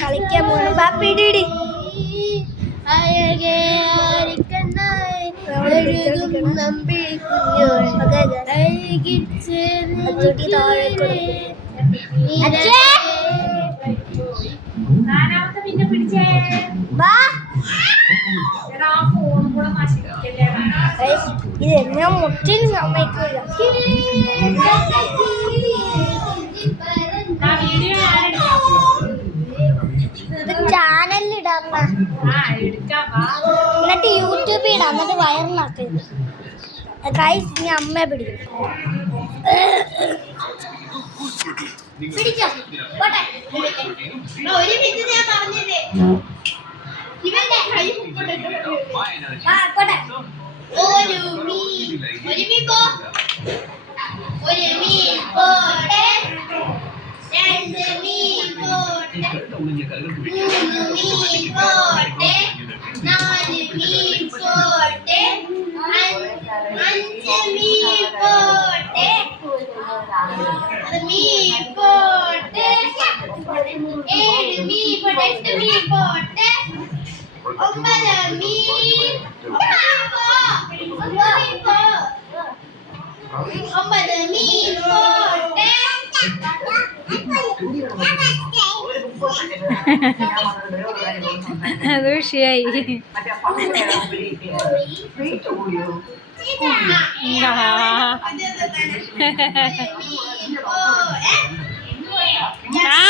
കളിക്കാൻ പോകണം. പാപ്പിടി പിന്നെ പിടിച്ചേ ഇത് എന്നാ മുട്ടിന് സമ്മതിക്കൂല. ചാനലിലിടാം എന്നിട്ട് യൂട്യൂബിൽ ഇടാം, എന്നിട്ട് വൈറലാക്കരുത്. ഗൈസ് ഇനി അമ്മയെ പിടിക്കും. അത് വിഷയായി. ആ